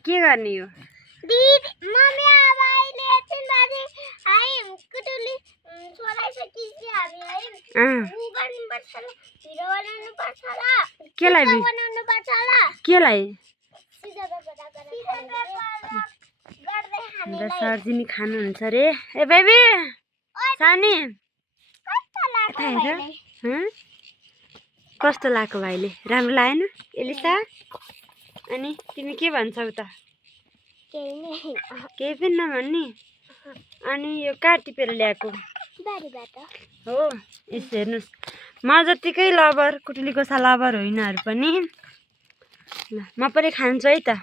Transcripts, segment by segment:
के गर्ने हो केलाई मेरो सर्जिनी खानुहुन्छ रे ए बेबी सानी कस्तो लाग्यो भाइले राम्रो लागेन एलिसा अनि तिमी के भन्छौ त केही पनि नभन्नी अनि यो कहाँ टिपेर ल्याएको हो यसो हेर्नुहोस् म जतिकै लभर कुटुलीको सा लभर होइनहरू पनि ल म पनि खान्छु है त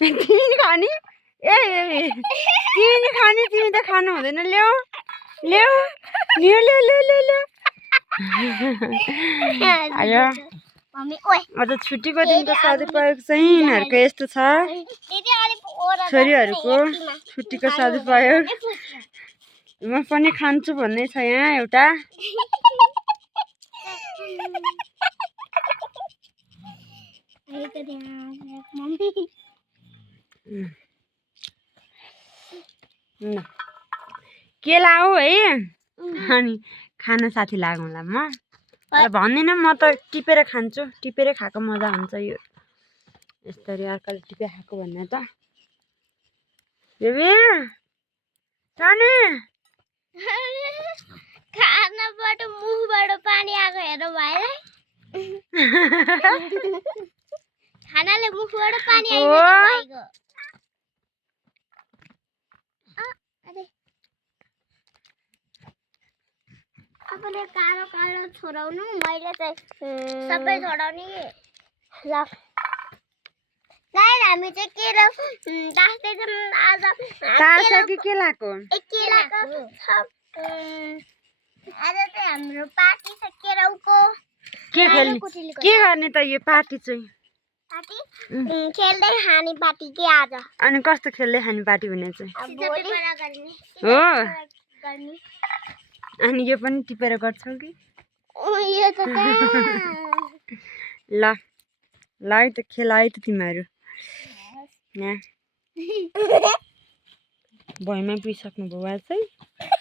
तिमी खाने ए तिमी खाने तिमी त खानु हुँदैन ल्याऊ ल्याऊ ल्याऊ ल्याऊ ल्याऊ ल्याऊ ल्याऊ आयो अझ छुट्टीको दिनको सदुपयोग चाहिँ यिनीहरूको यस्तो छ छोरीहरूको छुट्टीको सदुपयोग म पनि खान्छु भन्ने छ यहाँ एउटा के लाऊ है अनि खाना साथी लागौँला म भन्दिनँ म त टिपेर खान्छु टिपेर खाएको मजा हुन्छ यो यसरी अर्काले टिपेर खाएको भन्ने त बेबी सानी खानाबाट मुखबाट पानी आएको हेर भाइलाई खानाले मुखबाट पानी आइको तपाईँले कालो कालो छोडाउनु मैले चाहिँ सबै छोडाउने ल गाइस हामी चाहिँ के टास्दै छौँ आज तासा के लाको के लाको आज चाहिँ हाम्रो पार्टी छ केराउको के खेल्ने के गर्ने त यो पार्टी चाहिँ पार्टी खेल्दै खाने पार्टी के आज अनि कस्तो खेल्दै खाने पार्टी हुने चाहिँ हो अनि यो पनि टिपेर गर्छौ कि यो त ल ल है त खेल है त तिमीहरू यहाँ भैँमा पिइसक्नु भयो चाहिँ